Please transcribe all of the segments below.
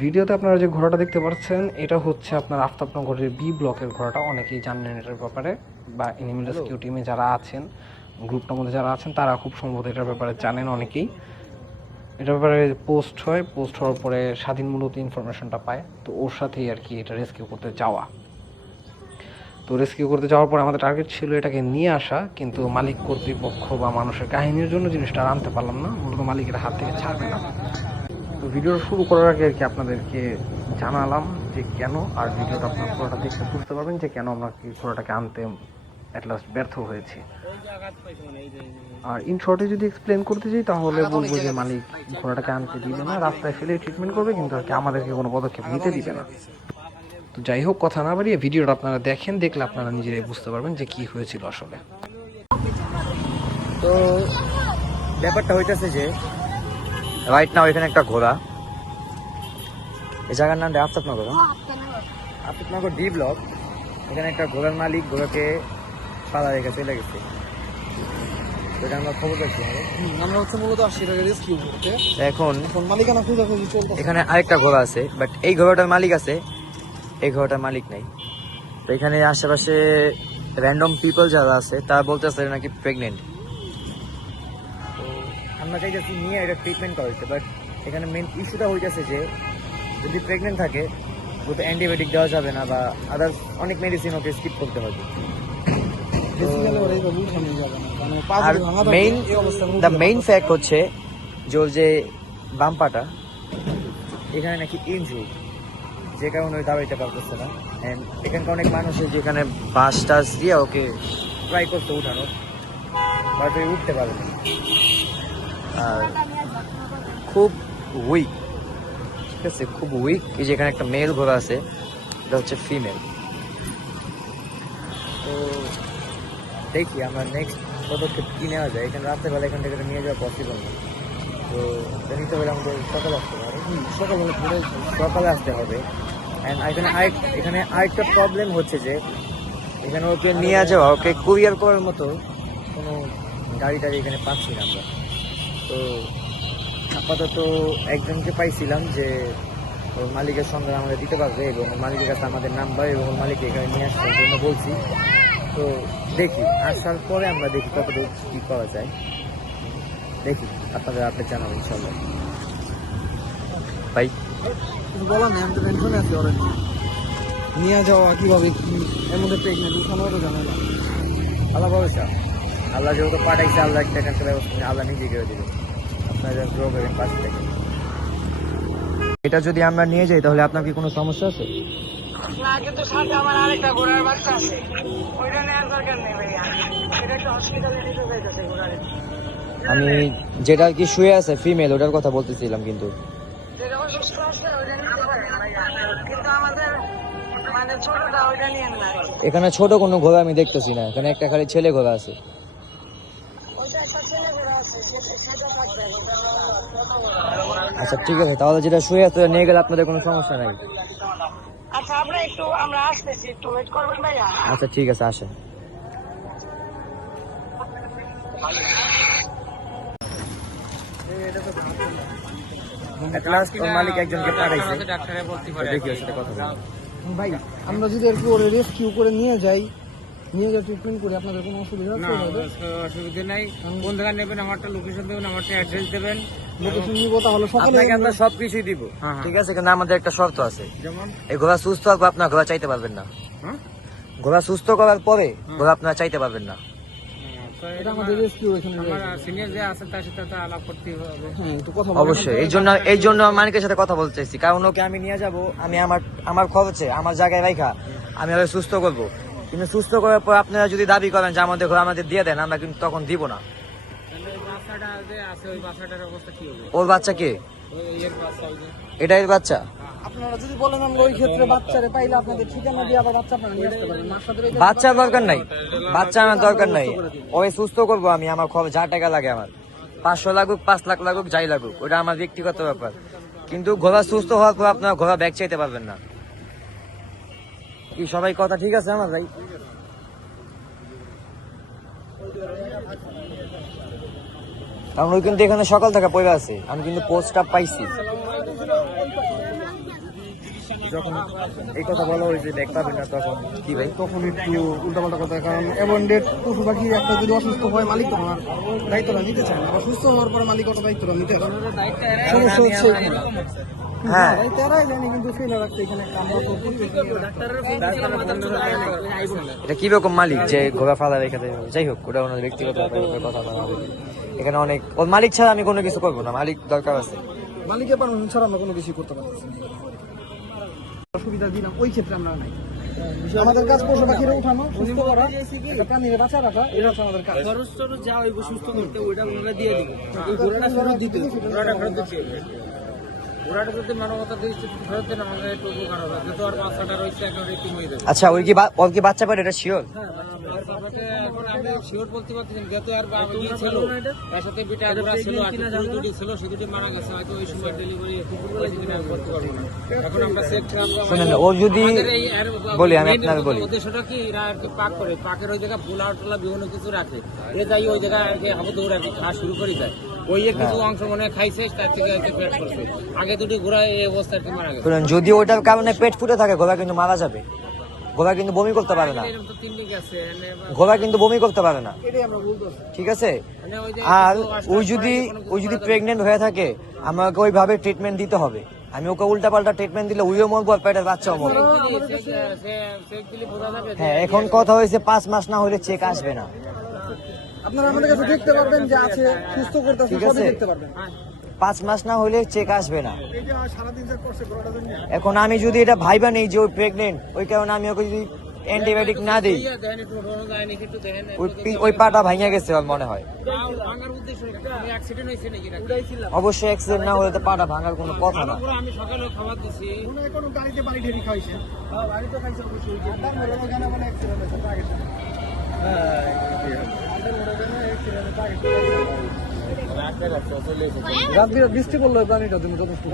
ভিডিওতে আপনারা যে ঘোড়াটা দেখতে পাচ্ছেন এটা হচ্ছে আপনার আফতাবনগরের বি ব্লকের ঘোড়াটা। অনেকেই জানেন এটার ব্যাপারে বা এনিমেল রেস্কিউ টিমে যারা আছেন গ্রুপটার মধ্যে যারা আছেন তারা খুব সম্ভবত এটার ব্যাপারে জানেন অনেকেই। এটার ব্যাপারে পোস্ট হয় পোস্ট হওয়ার পরে স্বাধীনমূলক ইনফরমেশনটা পায়। তো ওর সাথেই আর কি এটা রেস্কিউ করতে যাওয়া। তো রেস্কিউ করতে যাওয়ার পরে আমাদের টার্গেট ছিল এটাকে নিয়ে আসা কিন্তু মালিক কর্তৃপক্ষ বা মানুষের কাহিনীর জন্য জিনিসটা আর আনতে পারলাম না। মূলত মালিকের হাত থেকে ছাড়বে না। তো ভিডিও শুরু করার আগে আর কি আপনাদেরকে জানালাম যে কেন আর ভিডিওটা আপনার পুরোটা দেখে বুঝতে পারবেন যে কেন আমরা কি ঘোড়াটাকে আনতে অ্যাট লাস্ট ব্যর্থ হয়েছি। আর ইন শর্টে যদি এক্সপ্লেন করতে যাই তাহলে বলব যে মালিক ঘোড়াটাকে আনতে দিবে না রাস্তায় ফেলে ট্রিটমেন্ট করবে কিন্তু আর কি আমাদেরকে কোনো পদক্ষেপ নিতে দিবে না। তো যাই হোক কথা না বাড়িয়ে ভিডিওটা আপনারা দেখেন দেখলে আপনারা নিজেরাই বুঝতে পারবেন যে কি হয়েছিল আসলে। তো ব্যাপারটা হইতেছে যে রাইট নাও এখানে একটা ঘোড়া। এই জায়গার নাম আফতাবনগর হ্যাঁ? আফতাবনগর। ডি ব্লক এখানে একটা ঘোড়ার মালিক ঘোড়াকে পালা রেখে চলে গেছে। এটা আমরা খবর পাচ্ছি আমাদের। আমরা হচ্ছে মূলত আসছি এটাকে রেস্কিউ করতে। এখন এখন মালিকানা খোঁজাখুঁজি চলতে এখানে আরেকটা ঘোড়া আছে বাট এই ঘোড়াটার মালিক আছে। এই ঘোড়াটার মালিক নাই। তো এখানে আশেপাশে র্যান্ডম পিপল যারা আছে তারা বলতেছে নাকি প্রেগনেন্ট আমরা চাইতেছি নিয়ে এটা ট্রিটমেন্ট করা হচ্ছে বাট এখানে মেন ইস্যুটা হইতেছে যে যদি প্রেগনেন্ট থাকে ওটা অ্যান্টিবায়োটিক দেওয়া যাবে না বা আদার্স অনেক মেডিসিন ওকে স্কিপ করতে হবে মানে আর মেইন দ্য মেইন ফ্যাক্ট হচ্ছে যে ওর যে বাম্পাটা এখানে নাকি ইনজুরি যে কারণে ওই দাঁড়াইতে পারতেছে না। অ্যান্ড এখানকার অনেক মানুষ যেখানে বাস টাস দিয়ে ওকে ট্রাই করতে উঠানো বাট ওই উঠতে পারে না। খুব উইক ঠিক আছে খুব উইক এই যেখানে একটা মেল ঘোড়া আছে এটা হচ্ছে ফিমেল তো দেখি আমরা নেক্সট পদক্ষেপ কি নেওয়া যায়। এখানে রাত্রেবেলা এখান থেকে নিয়ে যাওয়া পসিবল না। তো নিতে হলে আমাদের সকালে আসতে হবে। সকালবেলা ঘুরে সকালে আসতে হবে। অ্যান্ড এখানে আরেক এখানে আরেকটা প্রবলেম হচ্ছে যে এখানে ওকে নিয়ে যাওয়া ওকে কুরিয়ার করার মতো কোনো গাড়ি টাড়ি এখানে পাচ্ছি না আমরা। তো আপাতত একজনকে পাইছিলাম যে ওর মালিকের সন্ধান আমাদের দিতে পারবে এবং ওর মালিকের কাছে আমাদের নাম্বার এবং ওর মালিক এখানে নিয়ে আসার জন্য বলছি। তো দেখি আসার পরে আমরা দেখি কতটুকু কি করা যায়। দেখি আপনাদের আপডেট জানাব ইনশাল্লাহ ভাই। আমি তো টেনশনে আছি নিয়ে যাওয়া কীভাবে কি এর মধ্যে প্রেগনেন্ট তো জানে না আল্লাহ ভরসা। আল্লাহ যেহেতু পাঠাইছে আল্লাহ একটা একটা ব্যবস্থা নিয়ে আল্লাহ নিজে করে দিবে। আপনারা গ্রো করবেন পাশে থেকে। এটা যদি আমরা নিয়ে যাই তাহলে আপনার কি কোনো সমস্যা আছে? না কিন্তু সাথে আমার আরেকটা ঘোড়ার বাচ্চা আছে। ওইটা নেওয়ার দরকার নেই ভাইয়া। এটা একটা হসপিটালে নিতে ঘোড়ার। আমি যেটা কি শুয়ে আছে ফিমেল ওটার কথা বলতেছিলাম কিন্তু। মানে এখানে ছোট কোনো ঘোড়া আমি দেখতেছি না। এখানে একটা খালি ছেলে ঘোড়া আছে ওইটা একটা ছেলে ঘোড়া আছে সেটা সেটা থাকবে ওটা আমার ছোট ঘোড়া। আচ্ছা ঠিক আছে তাহলে যেটা শুয়ে আছে নিয়ে গেলে আপনাদের কোনো সমস্যা নাই। আচ্ছা আমরা একটু আমরা আসতেছি একটু ওয়েট করবেন ভাইয়া। আচ্ছা ঠিক আছে আসেন। মালিক একজনকে পাঠাইছে। দেখি ওর সাথে কথা ভাই আমরা যদি আর কি ওরে রেস্কিউ করে নিয়ে যাই নিয়ে যাই ট্রিটমেন্ট করি আপনাদের কোনো অসুবিধা ওদের? অসুবিধা নাই। কোন জায়গায় নেবেন আমারটা লোকেশন দেবেন আমারটা অ্যাড্রেস দেবেন। লোকেশন নিব তাহলে সকালে আপনাকে আমরা সবকিছুই দিব। ঠিক আছে কিন্তু আমাদের একটা শর্ত আছে। এই ঘোড়া সুস্থ হবে আপনার ঘোড়া চাইতে পারবেন না? ঘোড়া সুস্থ করার পরে ঘোড়া আপনারা চাইতে পারবেন না। তো এটা আমাদের রেস্কিউ এখানে আমার রয়েছে। সিনিয়র যে আছে তার সাথে তো আলাপ করতে হবে। একটু কথা বলবেন। অবশ্যই এই জন্য এই জন্য মানিকের সাথে কথা বলতে চাইছি। কারণ ওকে আমি নিয়ে যাব আমি আমার আমার খরচে আমার জায়গায় রাইখা আমি ওকে সুস্থ করব। কিন্তু সুস্থ করার পর আপনারা যদি দাবি করেন যে আমাদের ঘোড়া আমাদের দিয়ে দেন আমরা কিন্তু তখন দিব না। ওর বাচ্চা কে? ওই এর বাচ্চা এটাই আপনারা যদি বলেন আমরা ওই ক্ষেত্রে বাচ্চারে পাইলে আপনাদের ঠিকানা দিয়ে আবার বাচ্চা আপনারা নিয়ে আসতে পারেন। মাসাদের বাচ্চার দরকার নাই। বাচ্চা আমার দরকার নাই। ওই সুস্থ করব আমি আমার খরচ যা টাকা লাগে আমার। পাঁচশো লাগুক পাঁচ লাখ লাগুক যাই লাগুক ওটা আমার ব্যক্তিগত ব্যাপার। কিন্তু ঘোড়া সুস্থ হওয়ার পর আপনার ঘোড়া ব্যাগ চাইতে পারবেন না। কি সবাই কথা ঠিক আছে আমার ভাই? কারণ ওই কিন্তু এখানে সকাল থেকে পড়ে আছে। আমি কিন্তু পোস্টটা পাইছি। যখন এই কথা বলা হয়েছে ব্যাগ পাবেন না তখন। কি ভাই? তখন একটু উল্টাপাল্টা কথা কারণ অ্যাবন্ডেড পশু পাখি একটা যদি অসুস্থ হয় মালিক তো আমার দায়িত্বটা নিতে চায় না। আবার সুস্থ হওয়ার পরে মালিক ওটা দায়িত্বটা নিতে চায় সমস্যা হচ্ছে এখানে। হ্যাঁ। তো এটা কি রকম মালিক যে ঘোড়া ফালা রেখে যাই হোক ওটা ওনার ব্যক্তিগত কথা এখানে অনেক ওর মালিক ছাড়া আমি কোনো কিছু করব না মালিক দরকার আছে। মালিকের পারমিশন ছাড়া আমরা কোনো কিছু করতে পারতেছি না। অসুবিধা দিলাম ওই ক্ষেত্রে আমরা নাই। আমাদের কাজ পশু পাখিরা উঠানো সুস্থ করা প্রাণীর বাঁচা রাখা এটা হচ্ছে আমাদের কাজ। খরচ টরচ যা হইব সুস্থ করতে ওইটা ওনারা দিয়ে দিব। এই ঘোড়াটা ফেরত দিতে ঘোড়াটা ফেরত দিতে ঘোড়াটা যদি মানবতা দৃষ্টিতে ফেরত দেন আমাদের একটু উপকার হবে। যেহেতু আর বাচ্চাটা রয়েছে একেবারে হয়ে যাবে। আচ্ছা ওই কি ওর কি বাচ্চা পারে? এটা শিওর তারপরে এখন আমি শিওর বলতে পারছি যেহেতু আর ছিল তার সাথে বিটা ঘোড়া ছিল দুটি ছিল সে দুটি মারা গেছে হয়তো ওই সময় ডেলিভারি করতে পারব না। এখন আমরা চেক ও যদি বলি আমি আপনাকে বলি। উদ্দেশ্যটা কি এরা পাক করে। পাকের ওই জায়গায় পোলা টোলা বিভিন্ন কিছু রাখে। এ যাই ওই জায়গায় আর কি খাওয়া শুরু করে যায় ওই কিছু অংশ মনে খাইছে তার থেকে পেট করছে আগে দুটি ঘোড়া এই মারা গেছে। যদি ওটার কারণে পেট ফুটে থাকে ঘোড়া কিন্তু মারা যাবে। ঘোড়া কিন্তু বমি করতে পারে না। ঘোড়া কিন্তু বমি করতে পারে না। এটাই আমরা বলতেছি। ঠিক আছে? আর ওই যদি ওই যদি প্রেগনেন্ট হয়ে থাকে আমাকে ওইভাবে ট্রিটমেন্ট দিতে হবে। আমি ওকে উল্টা পাল্টা ট্রিটমেন্ট দিলে উইও মরবো আর পেটের বাচ্চাও মরবো। যে হ্যাঁ এখন কথা হয়েছে পাঁচ মাস না হলে চেক আসবে না। আপনারা আমাদের কাছে দেখতে পারবেন যে আছে সুস্থ আছে। দেখতে পারবেন। পাঁচ মাস না হলে চেক আসবে না। এই যে সারাদিন যে করছে ঘোড়াটা জন্য এখন আমি যদি এটা ভাইবা নেই যে ওই প্রেগনেন্ট ওই কারণে আমি ওকে যদি অ্যান্টিবায়োটিক না দিই ওই পাটা ভাঙে গেছে মনে হয়। ভাঙার উদ্দেশ্য অ্যাক্সিডেন্ট হয়েছে নাকি নাকি অবশ্যই অ্যাক্সিডেন্ট না হলে তো পাটা ভাঙার কোনো কথা না। আমি সকালে খাবার দিছি কোনো গাড়িতে বাড়ি ঢেরি খাইছে বাড়িতে খাইছে অবশ্যই। তার হয় রাত বিরাত বৃষ্টি পড়ল যথেষ্ট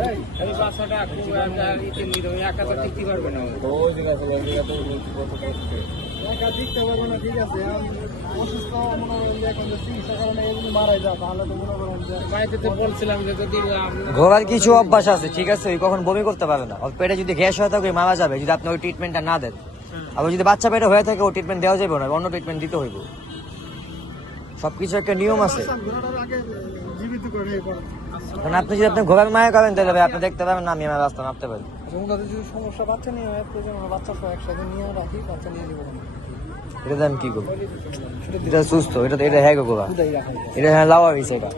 ঘোড়ার কিছু অভ্যাস আছে ঠিক আছে ওই কখন বমি করতে পারে না। ওর পেটে যদি গ্যাস হয়ে থাকে ওই মারা যাবে যদি আপনি ওই ট্রিটমেন্টটা না দেন। আবার যদি বাচ্চা পেটে হয়ে থাকে ও ট্রিটমেন্ট দেওয়া যাবে না অন্য ট্রিটমেন্ট দিতে হইব। সবকিছু একটা নিয়ম আছে। কারণ আপনি যদি আপনি ঘোড়ার মায়া করেন তাহলে ভাই আপনি দেখতে পাবেন না আমি আমার রাস্তা নামতে পারি। যদি সমস্যা বাচ্চা নিয়ে হয় বাচ্চা একসাথে নিয়ে রাখি বাচ্চা নিয়ে যাব এটা আমি কি করব এটা সুস্থ এটা এটা হ্যাঁ এটা হ্যাঁ লাওয়া হয়েছে এটা।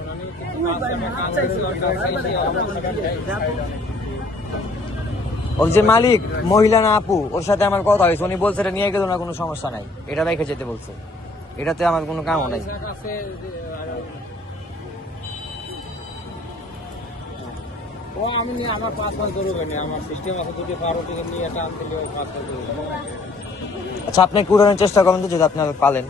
ওর যে মালিক মহিলা না আপু ওর সাথে আমার কথা হয়েছে উনি বলছে এটা নিয়ে গেল না কোনো সমস্যা নাই। এটা রেখে যেতে বলছে। এটাতে আমার কোনো কামও নাই। ও আমি নিয়ে আমার পাঁচ মাস ধরবে না আমার সিস্টেম আছে দুটি বারো থেকে নিয়ে এটা আনতে গেলে পাঁচ মাস আচ্ছা আপনি একটু উড়ানোর চেষ্টা করেন তো যদি আপনি আমাকে পালেন।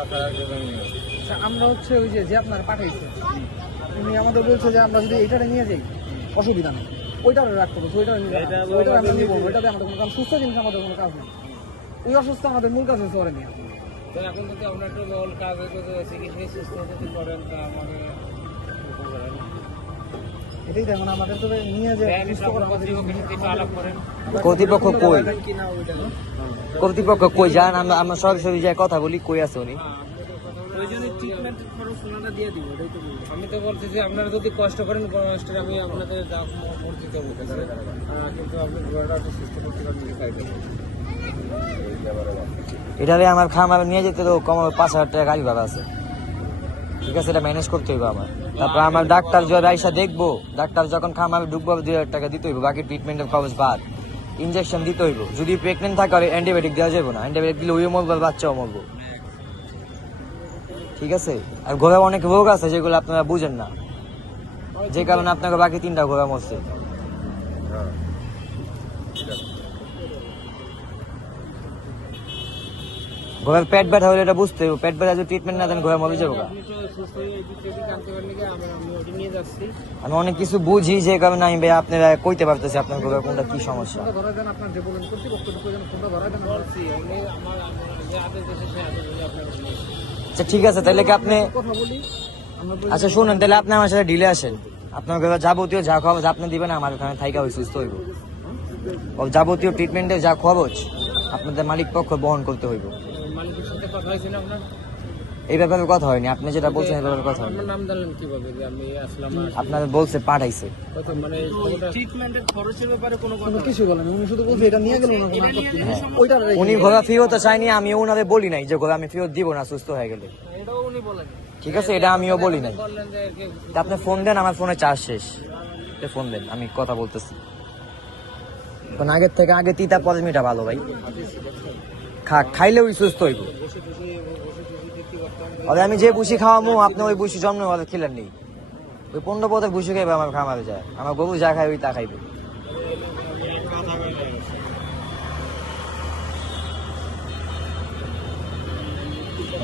আচ্ছা, আমরা হচ্ছে ওই যে যে আপনার পাঠাইছে উনি আমাদের বলছে যে আমরা যদি এটা নিয়ে যাই অসুবিধা নেই। ওইটারে রাখতে হবে যাব। ওইটারে আমরা নিবো ওইটাতে আমাদের কোনো কারণ সুস্থ জিনিস আমাদের কোনো কাজ নেই। ওই অসুস্থ আমাদের মূল কাজ হচ্ছে ওরা নিয়ে। তো এখন যদি আপনার একটু লোল কাজ সুস্থ যদি করেন তা আমাকে এটাই দেখুন আমাদের তো নিয়ে যে সুস্থ আলাপ করেন। কর্তৃপক্ষ কই? ওইটা? কর্তৃপক্ষ কই? যান আমরা আমরা সরাসরি যাই কথা বলি কই আছে উনি? আমি তো বলছি যে আপনারা যদি কষ্ট করেন কষ্ট আমি আপনাদের যা করব আহ, কিন্তু আপনি ঘোড়াটা একটু সুস্থ করতে পারেন খাইতে এটারে আমার খামার নিয়ে যেতে তো কম পাঁচ হাজার টাকা গাড়ি ভাড়া আছে। ঠিক আছে এটা ম্যানেজ করতে হইব আমার। তারপর আমার ডাক্তার যদি আইসা দেখব। ডাক্তার যখন খামারে ঢুকবো দুই হাজার টাকা দিতে হইব। বাকি ট্রিটমেন্টের খরচ বাদ। ইনজেকশন দিতে হইব। যদি প্রেগনেন্ট থাকে আর অ্যান্টিবায়োটিক দেওয়া যাবে না। অ্যান্টিবায়োটিক দিলে ওইও মরবো বাচ্চাও মরবো। ঠিক আছে? আর ঘোড়া অনেক রোগ আছে যেগুলো আপনারা বুঝেন না। যে কারণে আপনাকে বাকি তিনটা ঘোড়া মরছে। ঘোড়ার পেট ব্যথা হলে এটা বুঝতে হবে। পেট ব্যথা যদি ট্রিটমেন্ট না দেন ঘোড়া মরে যাব আমি অনেক কিছু বুঝি যে কারণে আমি ভাই আপনারা কইতে পারতেছি আপনার ঘোড়া কোনটা কি সমস্যা। আপনার যে বলেন কর্তৃপক্ষ আচ্ছা ঠিক আছে তাহলে কি আপনি আচ্ছা শুনুন তাহলে আপনি আমার সাথে ডিলে আসেন। আপনার এবার যাবতীয় যা খবর আপনি দিবেন আমার ওখানে থাইকা হয়ে সুস্থ হইব। ও যাবতীয় ট্রিটমেন্টে যা খবর আপনাদের মালিক পক্ষ বহন করতে হইব। মালিকের সাথে কথা হয়েছে না আপনার? এই ব্যাপারে কথা হয়নি। আপনি যেটা বলছেন এই ব্যাপারে কথা হয়নি। নাম জানলেন কীভাবে যে আমি আসলাম আপনার বলছে পাঠাইছে। কত মানে খবরটা কোনো কিছু বলেন উনি শুধু বলছে এটা নিয়ে গেল না কোনো আপত্তি নেই। ওইটা রেখে উনি ঘোরা ফিরত চাইনি আমি ওনারে বলি নাই যে ঘোরা আমি ফিরত দিব না সুস্থ হয়ে গেলে। এটাও উনি বলেন ঠিক আছে এটা আমিও বলি নাই। আপনি ফোন দেন আমার ফোনে চার্জ শেষ। এটা ফোন দেন আমি কথা বলতেছি। কারণ আগের থেকে আগে তিতা পরে মিটা ভালো ভাই। খা খাইলে ওই সুস্থ হইব। আরে আমি যে বুসি খাওয়ামো আপনি ওই বুসি জন্ম ওদের খেলেন নেই ওই পনেরো পদের বুসি খাইবে আমার খামারে যায়। আমার গরু যা খায় ওই তা খাইবে।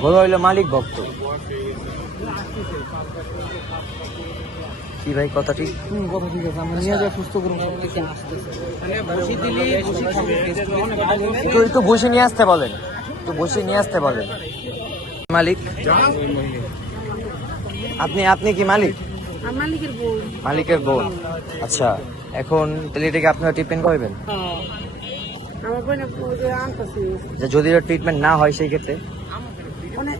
গরু হইল মালিক ভক্ত। কি ভাই কথা ঠিক? কথা ঠিক আছে আমরা নিয়ে যাই সুস্থ করুন মানে একটু বসে নিয়ে আসতে বলেন। একটু বসে নিয়ে আসতে বলেন। মালিক? আপনি আপনি কি মালিক? মালিকের বউ। বোন আচ্ছা এখন তাহলে এটাকে আপনারা ট্রিটমেন্ট করবেন? যে যদি ট্রিটমেন্ট না হয় সেই ক্ষেত্রে? মানে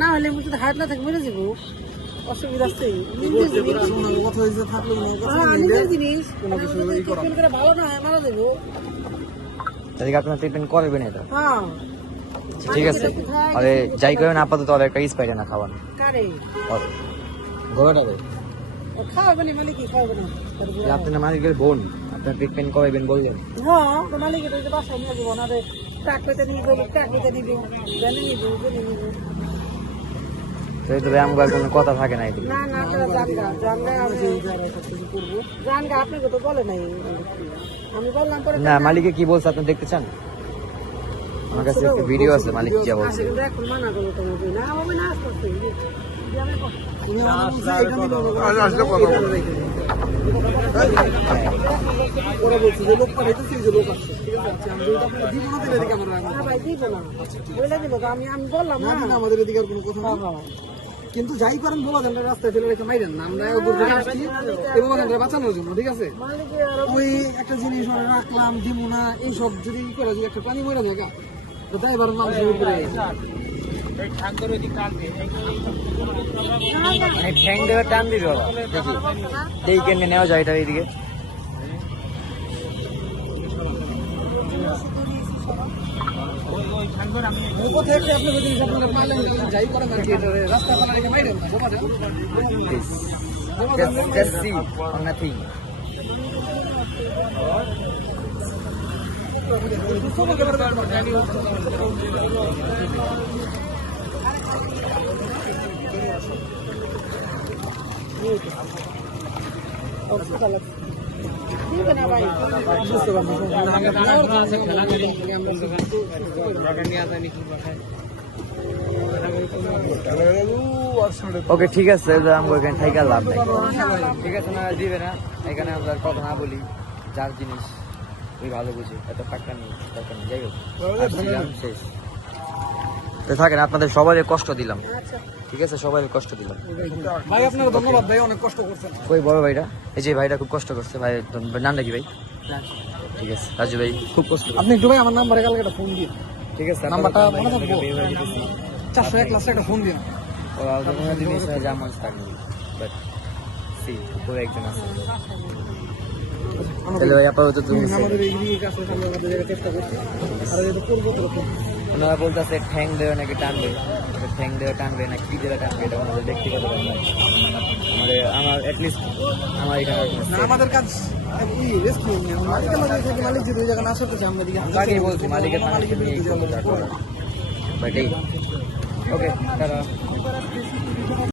না হলে যাব। অসুবিধা হয় হ্যাঁ, ভালো না মারা যাব। তাহলে আপনারা ট্রিটমেন্ট করবেন এটা? হ্যাঁ। আচ্ছা, ঠিক আছে। আরে যাই করেন আপাতত আর একটা স্পাইডার না খাওয়ান। কারে? ঘোড়াটা খাওয়াবে না মালিকই খাওয়াবে না। আপনার মালিকের বোন আপনার ট্রিটমেন্ট বললেন। হ্যাঁ মালিকের বাসায় নিয়ে যাব না রে। যাব জানি নিবো জেনে নিবো। তো এই তো ব্যায়াম করার কোনো কথা থাকে না এদিকে। না না আপনারা জানগা জানগা আমি জানগা আপনাকে তো বলে নাই। আমি বললাম পরে না মালিকে কি বলছে আপনি দেখতে চান? আমার কাছে একটা ভিডিও আছে মালিক বলছে। কিন্তু আমাদের এদিকে কোনো কথা যাই করেন বলা যান রাস্তায় ফেলে রেখে মাইরেন না। আমরা আসছি। এই বাঁচানোর জন্য ঠিক আছে? ওই একটা জিনিস রাখলাম দিব না এইসব যদি করে যদি একটা পানি মরে যায় তো ড্রাইভার মানুষের উপরে? মানে ঠ্যাং দেওয়ার টান দিবে ওরা দেখি। এই কেন নেওয়া যায় এটা এইদিকে কোথায় just just see nothing দিবে না ভাই বুঝতে পারছি ওকে, ঠিক আছে আমরা ওখানে থাইকা লাভ ঠিক আছে, না, দিবে না। এখানে আমরা কথা না বলি, যার জিনিস। ওই ভালো বুঝি এত টাকা নেই যাই হোক। শেষ। তো থাকেন আপনাদের সবাই কষ্ট দিলাম। ঠিক আছে সবাই কষ্ট দিলাম। ভাই আপনাকে ধন্যবাদ ভাই অনেক কষ্ট করছেন। ওই বড় ভাইটা? এই যে ভাইটা খুব কষ্ট করছে ভাই নামটা কি ভাই? ঠিক আছে রাজু ভাই খুব কষ্ট আপনি একটু ভাই আমার নাম্বারে কালকে একটা ফোন দিন। ঠিক আছে নাম্বারটা মনে থাকব? চারশো এক লাখ একটা ফোন দিন। জিনিস যা মন থাকবে। বাট সি একজন আছে। তাহলে ভাই আপাতত তুমি আমাদের আমাদের এটা ওনারা বলতেছে ঠ্যাং দেওয়া নাকি টানবে? ঠ্যাং দেওয়া টানবে না কি দেওয়া টানবে এটা ওনাদের ব্যক্তিগত আমাদের আমার অ্যাটলিস্ট আমার না আমাদের কাজ মালিক আমাদের যদি ওই জায়গায় না আসতে আমরা দিকে বলছি মালিকের মালিকের ওকে তারা।